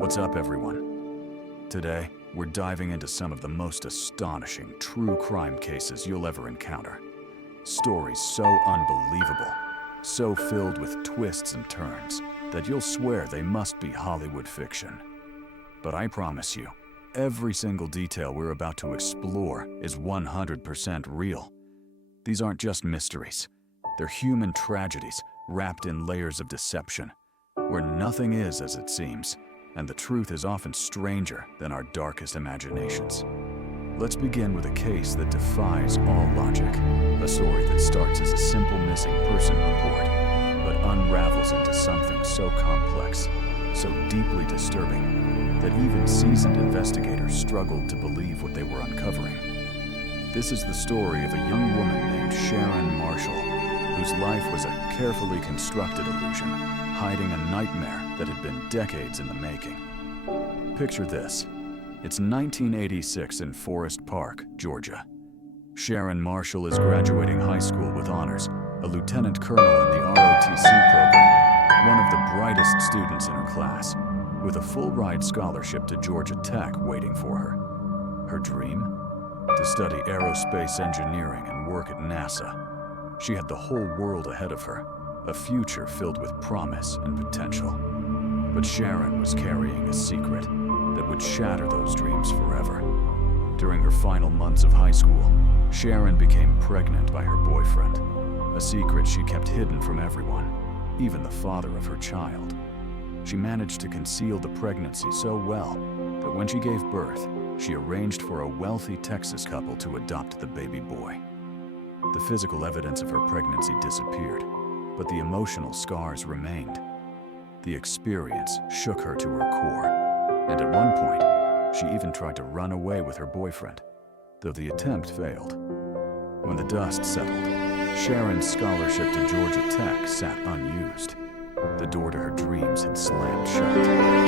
What's up, everyone? Today, we're diving into some of the most astonishing true crime cases you'll ever encounter. Stories so unbelievable, so filled with twists and turns, that you'll swear they must be Hollywood fiction. But I promise you, every single detail we're about to explore is 100% real. These aren't just mysteries. They're human tragedies wrapped in layers of deception, where nothing is as it seems, and the truth is often stranger than our darkest imaginations. Let's begin with a case that defies all logic, a story that starts as a simple missing person report, but unravels into something so complex, so deeply disturbing, that even seasoned investigators struggled to believe what they were uncovering. This is the story of a young woman named Sharon Marshall, whose life was a carefully constructed illusion, hiding a nightmare that had been decades in the making. Picture this. It's 1986 in Forest Park, Georgia. Sharon Marshall is graduating high school with honors, a lieutenant colonel in the ROTC program, one of the brightest students in her class, with a full-ride scholarship to Georgia Tech waiting for her. Her dream? To study aerospace engineering and work at NASA. She had the whole world ahead of her, a future filled with promise and potential. But Sharon was carrying a secret that would shatter those dreams forever. During her final months of high school, Sharon became pregnant by her boyfriend, a secret she kept hidden from everyone, even the father of her child. She managed to conceal the pregnancy so well that when she gave birth, she arranged for a wealthy Texas couple to adopt the baby boy. The physical evidence of her pregnancy disappeared, but the emotional scars remained. The experience shook her to her core, and at one point, she even tried to run away with her boyfriend, though the attempt failed. When the dust settled, Sharon's scholarship to Georgia Tech sat unused. The door to her dreams had slammed shut.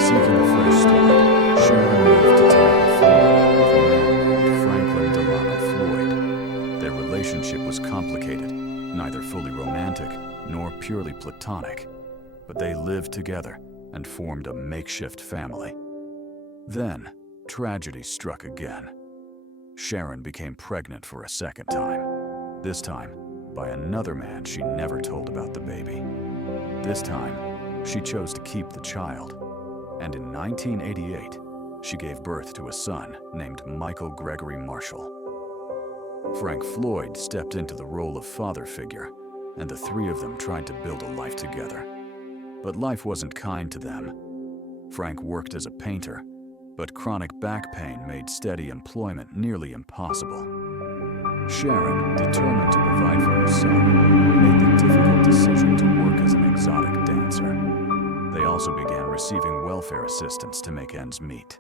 Seeking a fresh start, Sharon moved to Tampa, Florida, with a man named Franklin Delano Floyd. Their relationship was complicated, neither fully romantic nor purely platonic, but they lived together and formed a makeshift family. Then, tragedy struck again. Sharon became pregnant for a second time, this time by another man she never told about the baby. This time, she chose to keep the child, and in 1988, she gave birth to a son named Michael Gregory Marshall. Frank Floyd stepped into the role of father figure, and the three of them tried to build a life together. But life wasn't kind to them. Frank worked as a painter, but chronic back pain made steady employment nearly impossible. Sharon, determined to provide for her son, made the difficult decision to work as an exotic dancer. They also began receiving welfare assistance to make ends meet.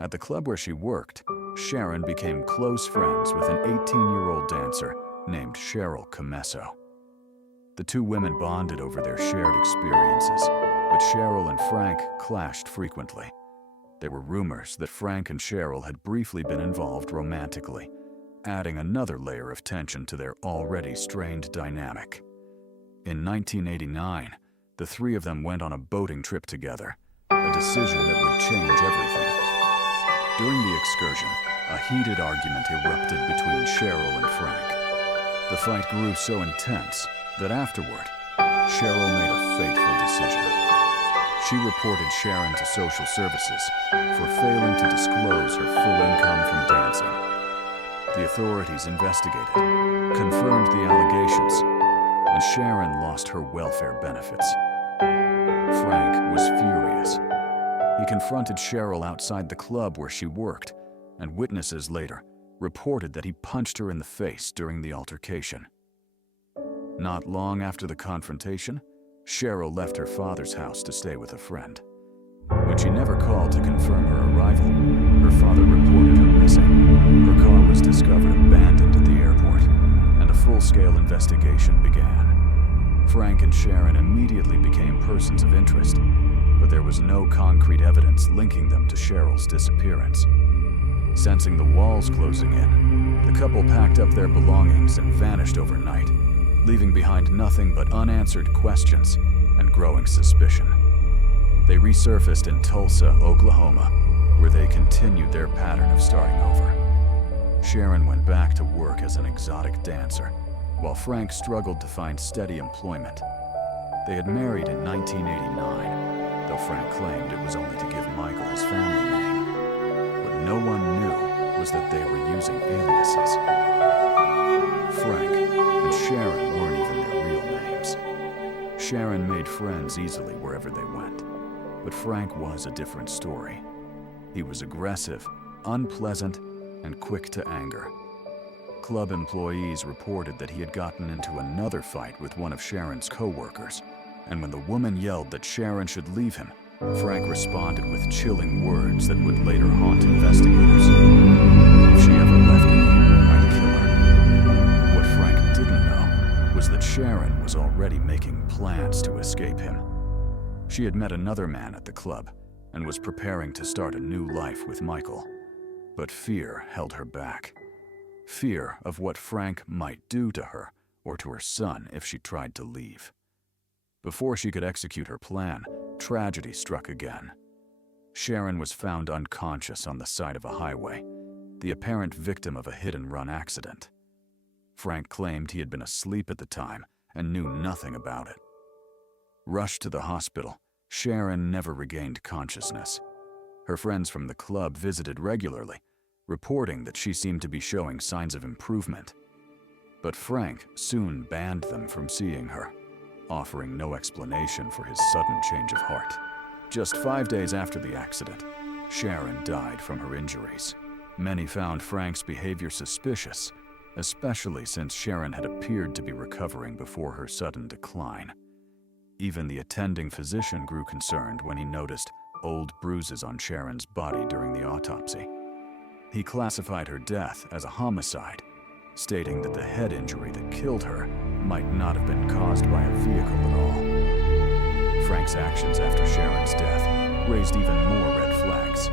At the club where she worked, Sharon became close friends with an 18-year-old dancer named Cheryl Comesso. The two women bonded over their shared experiences, but Cheryl and Frank clashed frequently. There were rumors that Frank and Cheryl had briefly been involved romantically, adding another layer of tension to their already strained dynamic. In 1989, the three of them went on a boating trip together, a decision that would change everything. During the excursion, a heated argument erupted between Cheryl and Frank. The fight grew so intense that afterward, Cheryl made a fateful decision. She reported Sharon to social services for failing to disclose her full income from dancing. The authorities investigated, confirmed the allegations, and Sharon lost her welfare benefits. Frank was furious. He confronted Cheryl outside the club where she worked, and witnesses later reported that he punched her in the face during the altercation. Not long after the confrontation, Cheryl left her father's house to stay with a friend. When she never called to confirm her arrival, her father reported her missing. Her car was discovered abandoned at the airport, and a full-scale investigation began. Frank and Sharon immediately became persons of interest, but there was no concrete evidence linking them to Cheryl's disappearance. Sensing the walls closing in, the couple packed up their belongings and vanished overnight, leaving behind nothing but unanswered questions and growing suspicion. They resurfaced in Tulsa, Oklahoma, where they continued their pattern of starting over. Sharon went back to work as an exotic dancer, while Frank struggled to find steady employment. They had married in 1989, though Frank claimed it was only to give Michael his family name. What no one knew was that they were using aliases. Frank and Sharon weren't even their real names. Sharon made friends easily wherever they went, but Frank was a different story. He was aggressive, unpleasant, and quick to anger. Club employees reported that he had gotten into another fight with one of Sharon's co-workers, and when the woman yelled that Sharon should leave him, Frank responded with chilling words that would later haunt investigators. If she ever left me, I'd kill her. What Frank didn't know was that Sharon was already making plans to escape him. She had met another man at the club and was preparing to start a new life with Michael. But fear held her back. Fear of what Frank might do to her or to her son if she tried to leave. Before she could execute her plan, tragedy struck again. Sharon was found unconscious on the side of a highway, the apparent victim of a hit-and-run accident. Frank claimed he had been asleep at the time and knew nothing about it. Rushed to the hospital, Sharon never regained consciousness. Her friends from the club visited regularly, reporting that she seemed to be showing signs of improvement. But Frank soon banned them from seeing her, offering no explanation for his sudden change of heart. Just 5 days after the accident, Sharon died from her injuries. Many found Frank's behavior suspicious, especially since Sharon had appeared to be recovering before her sudden decline. Even the attending physician grew concerned when he noticed old bruises on Sharon's body during the autopsy. He classified her death as a homicide, stating that the head injury that killed her might not have been caused by a vehicle at all. Frank's actions after Sharon's death raised even more red flags.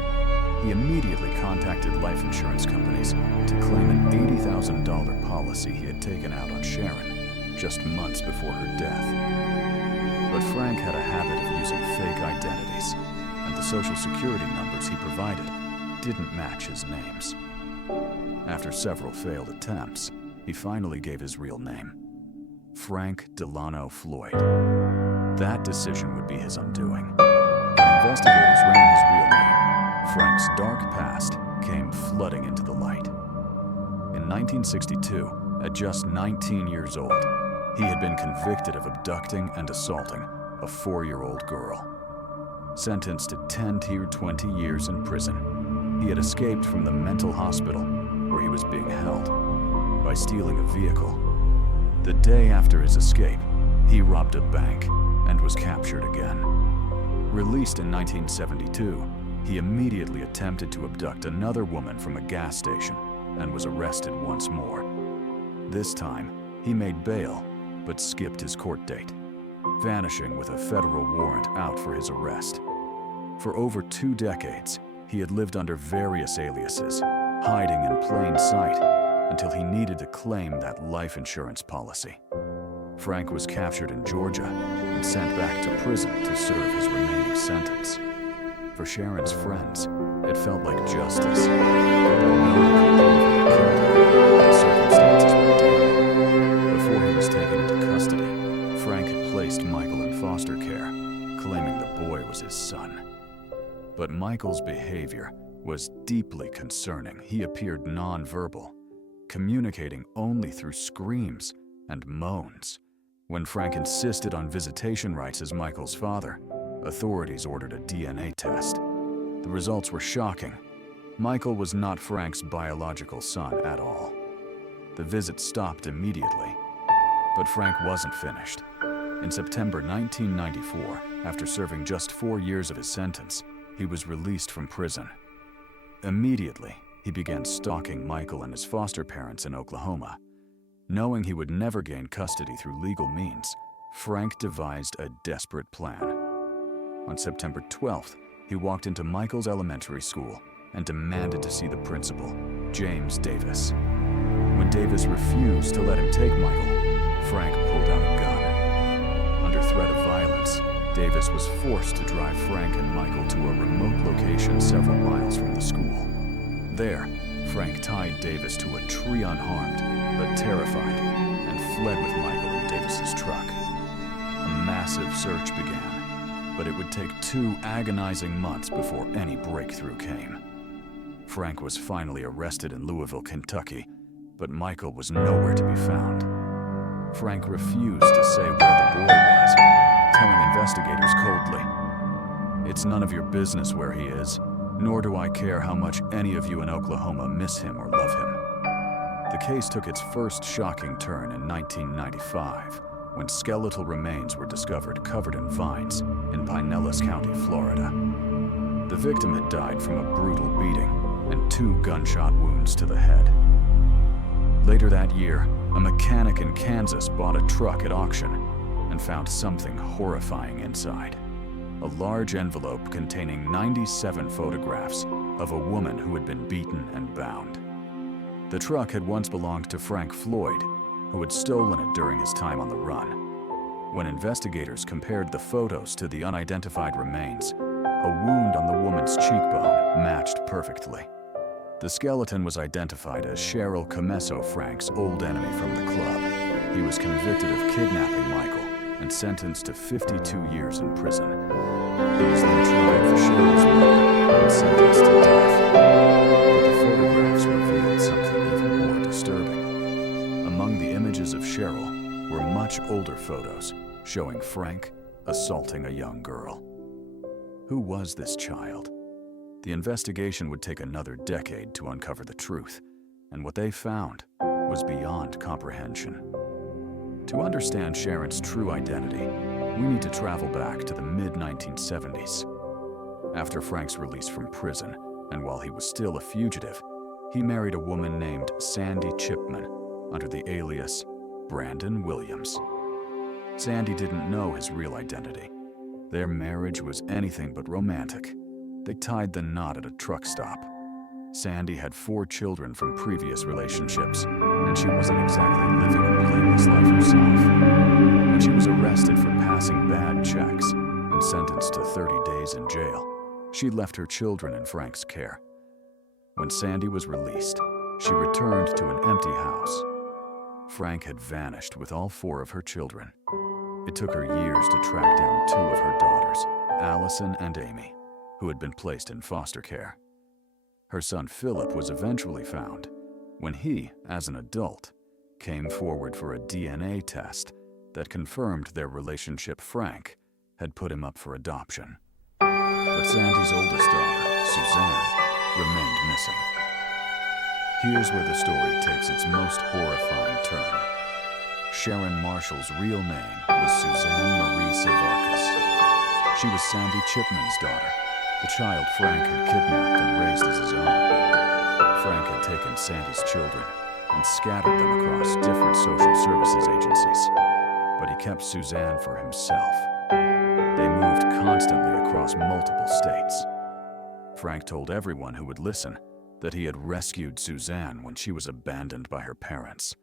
He immediately contacted life insurance companies to claim an $80,000 policy he had taken out on Sharon just months before her death. But Frank had a habit of using fake identities, and the social security numbers he provided didn't match his names. After several failed attempts, he finally gave his real name: Frank Delano Floyd. That decision would be his undoing. When investigators ran his real name, Frank's dark past came flooding into the light. In 1962, at just 19 years old, he had been convicted of abducting and assaulting a 4-year-old girl. Sentenced to 10 to 20 years in prison, he had escaped from the mental hospital where he was being held by stealing a vehicle. The day after his escape, he robbed a bank and was captured again. Released in 1972, he immediately attempted to abduct another woman from a gas station and was arrested once more. This time, he made bail, but skipped his court date, vanishing with a federal warrant out for his arrest. For over 2 decades, he had lived under various aliases, hiding in plain sight until he needed to claim that life insurance policy. Frank was captured in Georgia and sent back to prison to serve his remaining sentence. For Sharon's friends, it felt like justice. But no one could prove he killed her. The circumstances were damning. Before he was taken into custody, Frank had placed Michael in foster care, claiming the boy was his son. But Michael's behavior was deeply concerning. He appeared nonverbal, communicating only through screams and moans. When Frank insisted on visitation rights as Michael's father, authorities ordered a DNA test. The results were shocking. Michael was not Frank's biological son at all. The visit stopped immediately, but Frank wasn't finished. In September 1994, after serving just 4 years of his sentence, he was released from prison. Immediately, he began stalking Michael and his foster parents in Oklahoma. Knowing he would never gain custody through legal means, Frank devised a desperate plan. On September 12th, he walked into Michael's elementary school and demanded to see the principal, James Davis. When Davis refused to let him take Michael, Frank pulled out a gun. Under threat of violence, Davis was forced to drive Frank and Michael to a remote location several miles from the school. There, Frank tied Davis to a tree unharmed, but terrified, and fled with Michael in Davis's truck. A massive search began, but it would take 2 agonizing months before any breakthrough came. Frank was finally arrested in Louisville, Kentucky, but Michael was nowhere to be found. Frank refused to say where the boy was, telling investigators coldly, "It's none of your business where he is, nor do I care how much any of you in Oklahoma miss him or love him." The case took its first shocking turn in 1995, when skeletal remains were discovered covered in vines in Pinellas County, Florida. The victim had died from a brutal beating and 2 gunshot wounds to the head. Later that year, a mechanic in Kansas bought a truck at auction and found something horrifying inside. A large envelope containing 97 photographs of a woman who had been beaten and bound. The truck had once belonged to Frank Floyd, who had stolen it during his time on the run. When investigators compared the photos to the unidentified remains, a wound on the woman's cheekbone matched perfectly. The skeleton was identified as Cheryl Comesso, Frank's old enemy from the club. He was convicted of kidnapping Michael and sentenced to 52 years in prison. He was then tried for Cheryl's murder and sentenced to death. But the photographs revealed something even more disturbing. Among the images of Cheryl were much older photos showing Frank assaulting a young girl. Who was this child? The investigation would take another decade to uncover the truth, and what they found was beyond comprehension. To understand Sharon's true identity, we need to travel back to the mid-1970s. After Frank's release from prison, and while he was still a fugitive, he married a woman named Sandy Chipman under the alias Brandon Williams. Sandy didn't know his real identity. Their marriage was anything but romantic. They tied the knot at a truck stop. Sandy had 4 children from previous relationships, and she wasn't exactly living a blameless life herself. When she was arrested for passing bad checks and sentenced to 30 days in jail, she left her children in Frank's care. When Sandy was released, she returned to an empty house. Frank had vanished with all 4 of her children. It took her years to track down 2 of her daughters, Allison and Amy, who had been placed in foster care. Her son Philip was eventually found when he, as an adult, came forward for a DNA test that confirmed their relationship. Frank had put him up for adoption. But Sandy's oldest daughter, Suzanne, remained missing. Here's where the story takes its most horrifying turn. Sharon Marshall's real name was Suzanne Marie Sevarkis. She was Sandy Chipman's daughter, the child Frank had kidnapped and raised as his own. Frank had taken Sandy's children and scattered them across different social services agencies, but he kept Suzanne for himself. They moved constantly across multiple states. Frank told everyone who would listen that he had rescued Suzanne when she was abandoned by her parents.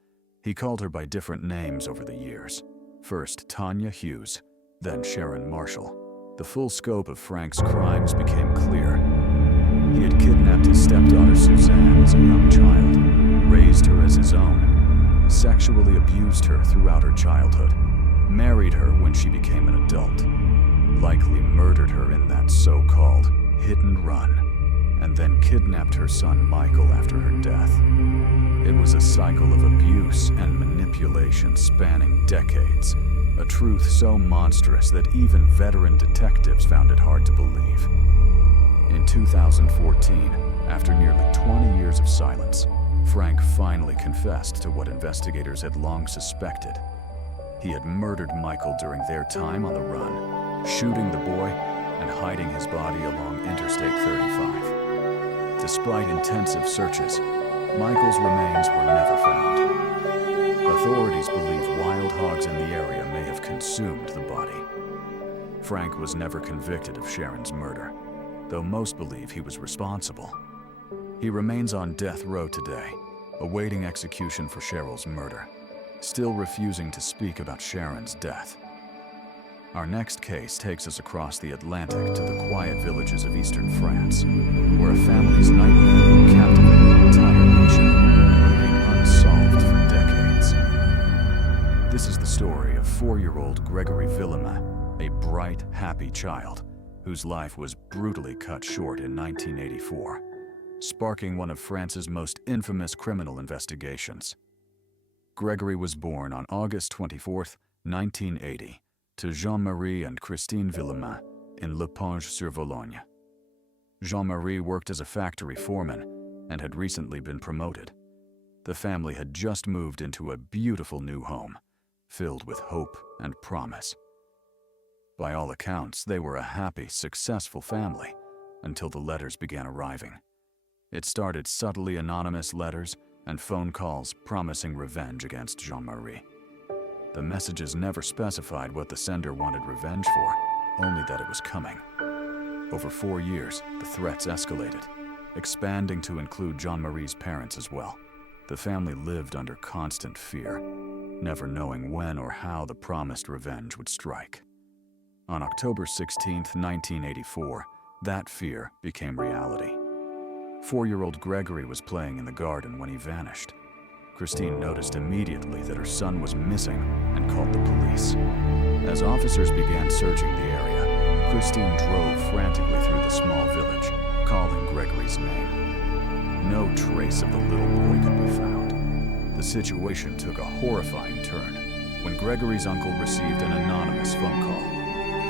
He called her by different names over the years. First Tanya Hughes, then Sharon Marshall. The full scope of Frank's crimes became clear. He had kidnapped his stepdaughter Suzanne as a young child, raised her as his own, sexually abused her throughout her childhood, married her when she became an adult, likely murdered her in that so-called hit and run, and then kidnapped her son Michael after her death. It was a cycle of abuse and manipulation spanning decades, a truth so monstrous that even veteran detectives found it hard to believe. In 2014, after nearly 20 years of silence, Frank finally confessed to what investigators had long suspected. He had murdered Michael during their time on the run, shooting the boy and hiding his body along Interstate 35. Despite intensive searches, Michael's remains were never found. Authorities believe wild hogs in the area may have consumed the body. Frank was never convicted of Sharon's murder, though most believe he was responsible. He remains on death row today, awaiting execution for Cheryl's murder, still refusing to speak about Sharon's death. Our next case takes us across the Atlantic to the quiet villages of eastern France, where a family's nightmare captivated an entire nation and remained unsolved for decades. This is the story of 4-year-old Gregory Villemain, a bright, happy child whose life was brutally cut short in 1984, sparking one of France's most infamous criminal investigations. Gregory was born on August 24, 1980, to Jean-Marie and Christine Villemain in Le Ponge-sur-Vologne. Jean-Marie worked as a factory foreman and had recently been promoted. The family had just moved into a beautiful new home, filled with hope and promise. By all accounts, they were a happy, successful family until the letters began arriving. It started subtly anonymous letters and phone calls promising revenge against Jean-Marie. The messages never specified what the sender wanted revenge for, only that it was coming. Over 4 years, the threats escalated, expanding to include Jean-Marie's parents as well. The family lived under constant fear, never knowing when or how the promised revenge would strike. On October 16, 1984, that fear became reality. 4-year-old Gregory was playing in the garden when he vanished. Christine noticed immediately that her son was missing and called the police. As officers began searching the area, Christine drove frantically through the small village, calling Gregory's name. No trace of the little boy could be found. The situation took a horrifying turn when Gregory's uncle received an anonymous phone call.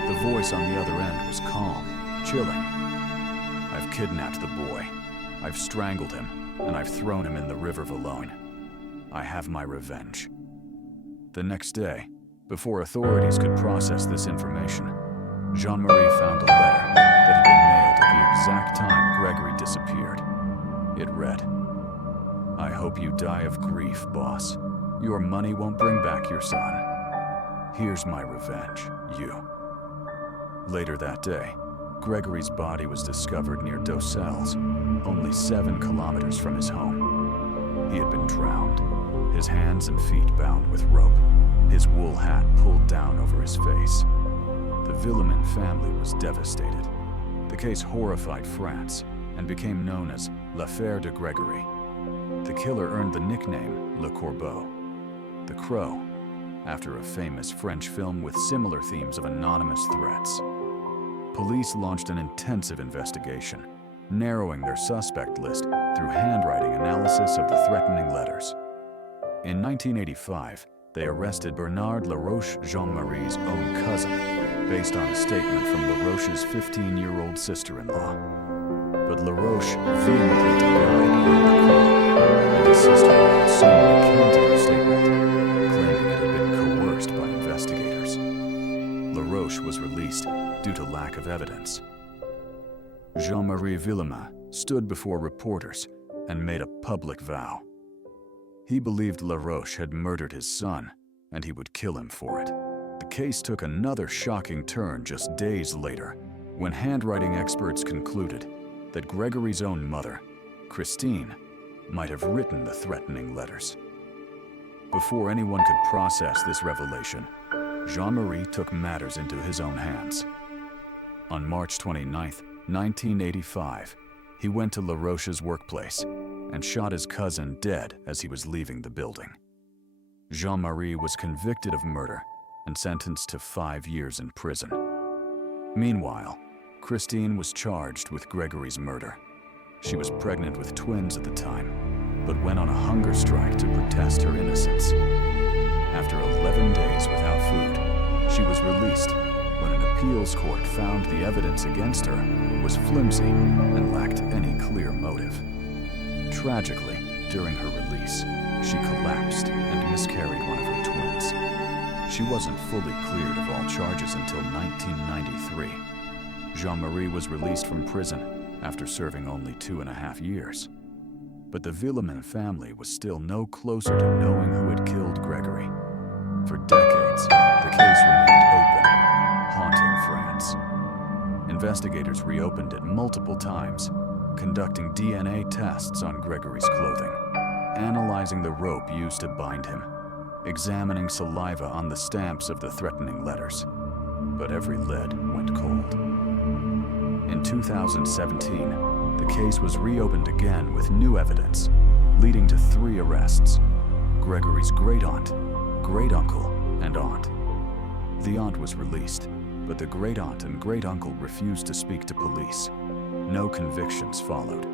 The voice on the other end was calm, chilling. "I've kidnapped the boy. I've strangled him, and I've thrown him in the River Vologne. I have my revenge." The next day, before authorities could process this information, Jean-Marie found a letter that had been mailed at the exact time Gregory disappeared. It read, "I hope you die of grief, boss. Your money won't bring back your son. Here's my revenge, you." Later that day, Gregory's body was discovered near Docelles, only 7 kilometers from his home. He had been drowned, his hands and feet bound with rope, his wool hat pulled down over his face. The Villemain family was devastated. The case horrified France and became known as L'Affaire de Gregory. The killer earned the nickname Le Corbeau, the Crow, after a famous French film with similar themes of anonymous threats. Police launched an intensive investigation, narrowing their suspect list through handwriting analysis of the threatening letters. In 1985, they arrested Bernard Laroche, Jean-Marie's own cousin, based on a statement from Laroche's 15-year-old sister-in-law. But Laroche vehemently denied being the criminal, and his sister-in-law soon recanted her statement, claiming it had been coerced by investigators. Laroche was released due to lack of evidence. Jean-Marie Villemain stood before reporters and made a public vow. He believed Laroche had murdered his son, and he would kill him for it. The case took another shocking turn just days later, when handwriting experts concluded that Gregory's own mother, Christine, might have written the threatening letters. Before anyone could process this revelation, Jean-Marie took matters into his own hands. On March 29, 1985, he went to Laroche's workplace and shot his cousin dead as he was leaving the building. Jean-Marie was convicted of murder and sentenced to 5 years in prison. Meanwhile, Christine was charged with Gregory's murder. She was pregnant with twins at the time, but went on a hunger strike to protest her innocence. After 11 days without food, she was released when an appeals court found the evidence against her was flimsy and lacked any clear motive. Tragically, during her release, she collapsed and miscarried one of her twins. She wasn't fully cleared of all charges until 1993. Jean-Marie was released from prison after serving only 2.5 years. But the Villemain family was still no closer to knowing who had killed Gregory. For decades, the case remained open, haunting France. Investigators reopened it multiple times, conducting DNA tests on Gregory's clothing, analyzing the rope used to bind him, examining saliva on the stamps of the threatening letters. but every lid went cold. In 2017, the case was reopened again with new evidence, leading to 3 arrests: Gregory's great-aunt, great-uncle, and aunt. The aunt was released, but the great-aunt and great-uncle refused to speak to police. No convictions followed.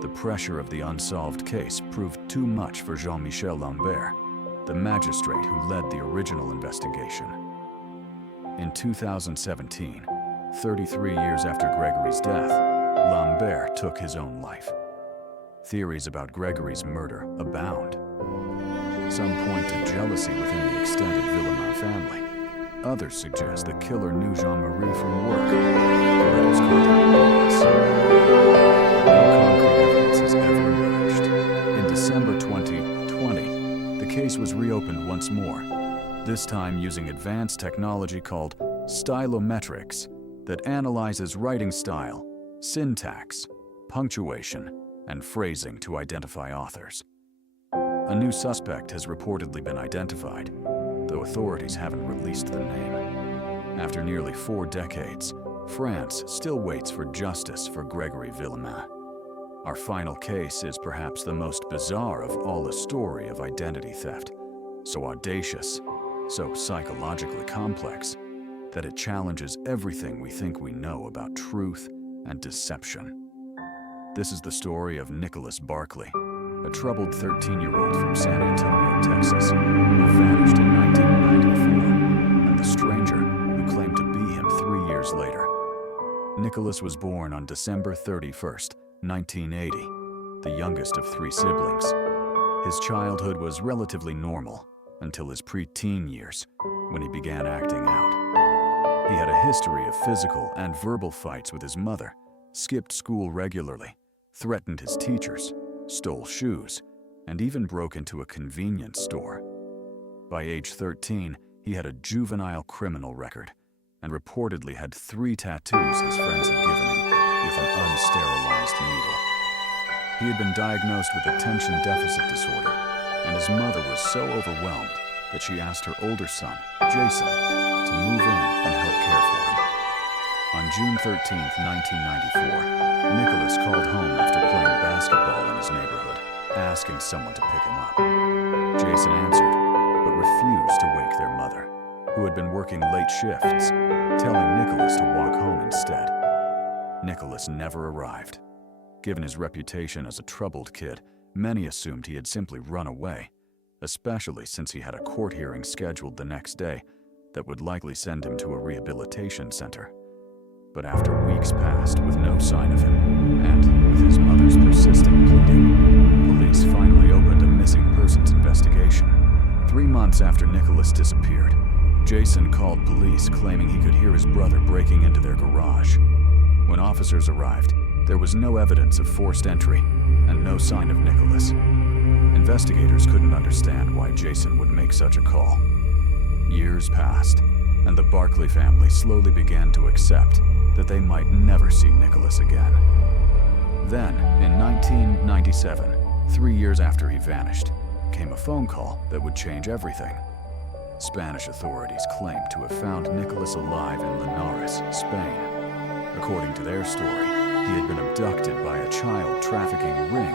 The pressure of the unsolved case proved too much for Jean-Michel Lambert, the magistrate who led the original investigation. In 2017, 33 years after Gregory's death, Lambert took his own life. Theories about Gregory's murder abound. Some point to jealousy within the extended Villemain family. Others suggest the killer knew Jean-Marie from work, but let us contact police. No concrete evidence has ever emerged. In December 2020, the case was reopened once more, this time using advanced technology called stylometrics that analyzes writing style, syntax, punctuation, and phrasing to identify authors. A new suspect has reportedly been identified, though authorities haven't released the name. After nearly 4 decades, France still waits for justice for Gregory Villemain. Our final case is perhaps the most bizarre of all a story of identity theft, so audacious, so psychologically complex, that it challenges everything we think we know about truth and deception. This is the story of Nicholas Barclay, a troubled 13-year-old from San Antonio, Texas, who vanished in 1994, and the stranger who claimed to be him 3 years later. Nicholas was born on December 31st, 1980, the youngest of 3 siblings. His childhood was relatively normal until his preteen years, when he began acting out. He had a history of physical and verbal fights with his mother, skipped school regularly, threatened his teachers, stole shoes, and even broke into a convenience store. By age 13, he had a juvenile criminal record and reportedly had 3 tattoos his friends had given him with an unsterilized needle. He had been diagnosed with attention deficit disorder, and his mother was so overwhelmed that she asked her older son, Jason, to move in and help care for him. On June 13, 1994, Nicholas called home after playing basketball in his neighborhood, asking someone to pick him up. Jason answered, but refused to wake their mother, who had been working late shifts, telling Nicholas to walk home instead. Nicholas never arrived. Given his reputation as a troubled kid, many assumed he had simply run away, especially since he had a court hearing scheduled the next day that would likely send him to a rehabilitation center. But after weeks passed with no sign of him, and with his mother's persistent pleading, police finally opened a missing persons investigation. 3 months after Nicholas disappeared, Jason called police claiming he could hear his brother breaking into their garage. When officers arrived, there was no evidence of forced entry and no sign of Nicholas. Investigators couldn't understand why Jason would make such a call. Years passed, and the Barclay family slowly began to accept that they might never see Nicholas again. Then, in 1997, 3 years after he vanished, came a phone call that would change everything. Spanish authorities claimed to have found Nicholas alive in Linares, Spain. According to their story, he had been abducted by a child trafficking ring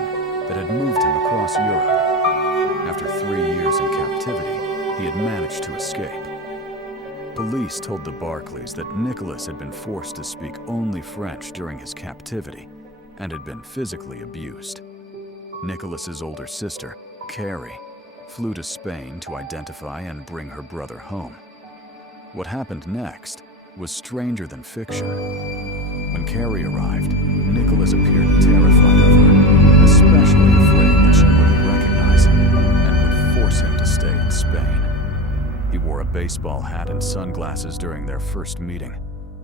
that had moved him across Europe. After 3 years in captivity, he had managed to escape. Police told the Barclays that Nicholas had been forced to speak only French during his captivity and had been physically abused. Nicholas's older sister, Carrie, flew to Spain to identify and bring her brother home. What happened next was stranger than fiction. When Carrie arrived, Nicholas appeared terrified of her, especially afraid that she wouldn't recognize him and would force him to stay in Spain. He wore a baseball hat and sunglasses during their first meeting,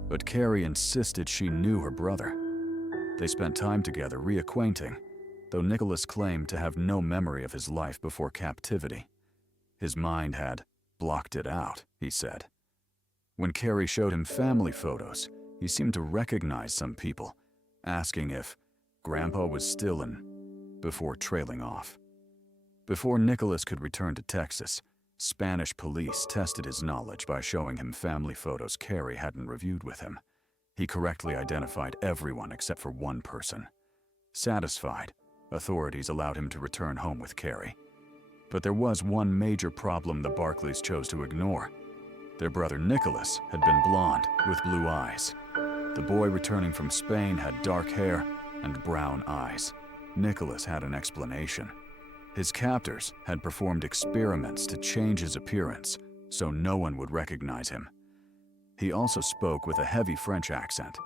but Carrie insisted she knew her brother. They spent time together reacquainting, though Nicholas claimed to have no memory of his life before captivity. His mind had blocked it out, he said. When Carrie showed him family photos, he seemed to recognize some people, asking if Grandpa was still in, before trailing off. Before Nicholas could return to Texas, Spanish police tested his knowledge by showing him family photos Carey hadn't reviewed with him. He correctly identified everyone except for one person. Satisfied, authorities allowed him to return home with Carey. But there was one major problem the Barclays chose to ignore. Their brother Nicholas had been blonde with blue eyes. The boy returning from Spain had dark hair and brown eyes. Nicholas had an explanation. His captors had performed experiments to change his appearance so no one would recognize him. He also spoke with a heavy French accent,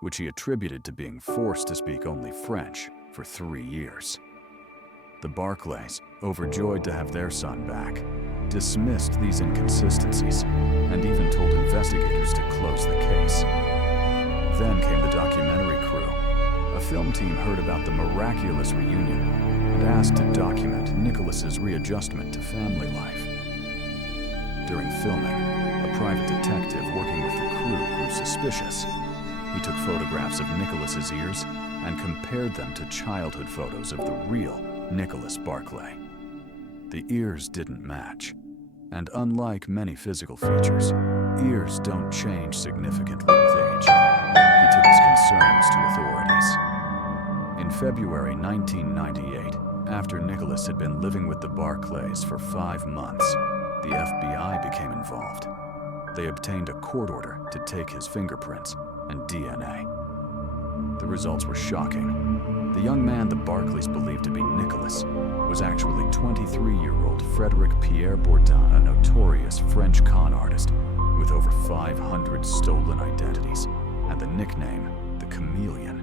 which he attributed to being forced to speak only French for 3 years. The Barclays, overjoyed to have their son back, dismissed these inconsistencies and even told investigators to close the case. Then came the documentary crew. A film team heard about the miraculous reunion and asked to document Nicholas's readjustment to family life. During filming, a private detective working with the crew grew suspicious. He took photographs of Nicholas's ears and compared them to childhood photos of the real Nicholas Barclay. The ears didn't match, and unlike many physical features, ears don't change significantly with age. He took his concerns to authorities. In February 1998, after Nicholas had been living with the Barclays for 5 months, the FBI became involved. They obtained a court order to take his fingerprints and DNA. The results were shocking. The young man the Barclays believed to be Nicholas was actually 23-year-old Frederic Pierre Bourdin, a notorious French con artist with over 500 stolen identities and the nickname the Chameleon.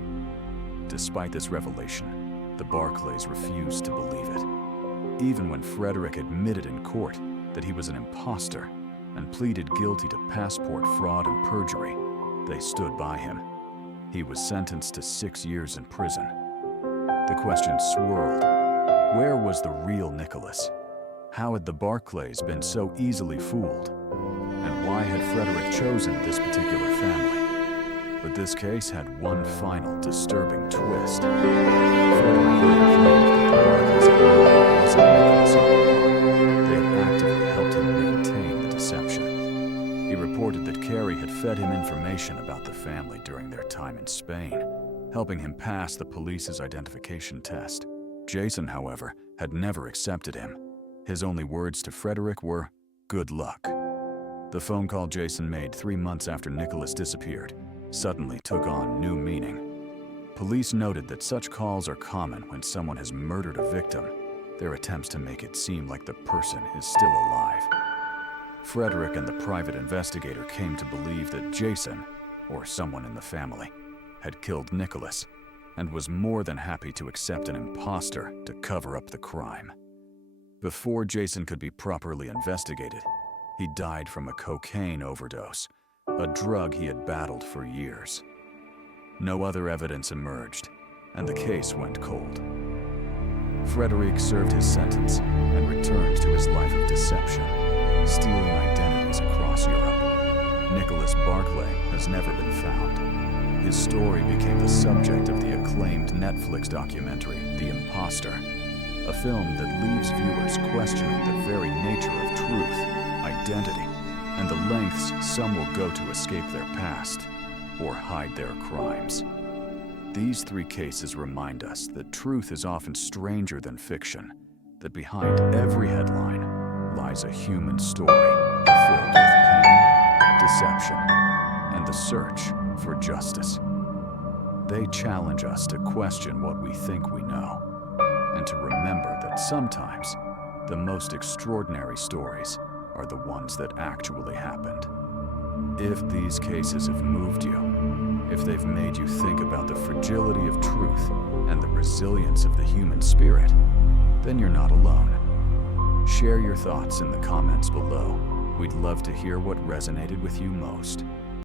Despite this revelation, the Barclays refused to believe it. Even when Frederic admitted in court that he was an imposter and pleaded guilty to passport fraud and perjury, they stood by him. He was sentenced to 6 years in prison. The question swirled. Where was the real Nicholas? How had the Barclays been so easily fooled? And why had Frederic chosen this particular family? But this case had one final disturbing twist. Frederic later claimed that the Barclays wasn't Nicholas anymore. They had actively helped him maintain the deception. He reported that Carey had fed him information about the family during their time in Spain, helping him pass the police's identification test. Jason, however, had never accepted him. His only words to Frederic were, "Good luck." The phone call Jason made 3 months after Nicholas disappeared suddenly took on new meaning. Police noted that such calls are common when someone has murdered a victim, their attempts to make it seem like the person is still alive. Frederic and the private investigator came to believe that Jason, or someone in the family, had killed Nicholas and was more than happy to accept an imposter to cover up the crime. Before Jason could be properly investigated, he died from a cocaine overdose, a drug he had battled for years. No other evidence emerged, and the case went cold. Frederic served his sentence and returned to his life of deception, stealing identities across Europe. Nicholas Barclay has never been found. His story became the subject of the acclaimed Netflix documentary, The Imposter, a film that leaves viewers questioning the very nature of truth, identity, and the lengths some will go to escape their past or hide their crimes. These 3 cases remind us that truth is often stranger than fiction, that behind every headline lies a human story filled with pain, deception, and the search for justice. They challenge us to question what we think we know, and to remember that sometimes the most extraordinary stories are the ones that actually happened. If these cases have moved you, if they've made you think about the fragility of truth and the resilience of the human spirit, then you're not alone. Share your thoughts in the comments below. We'd love to hear what resonated with you most.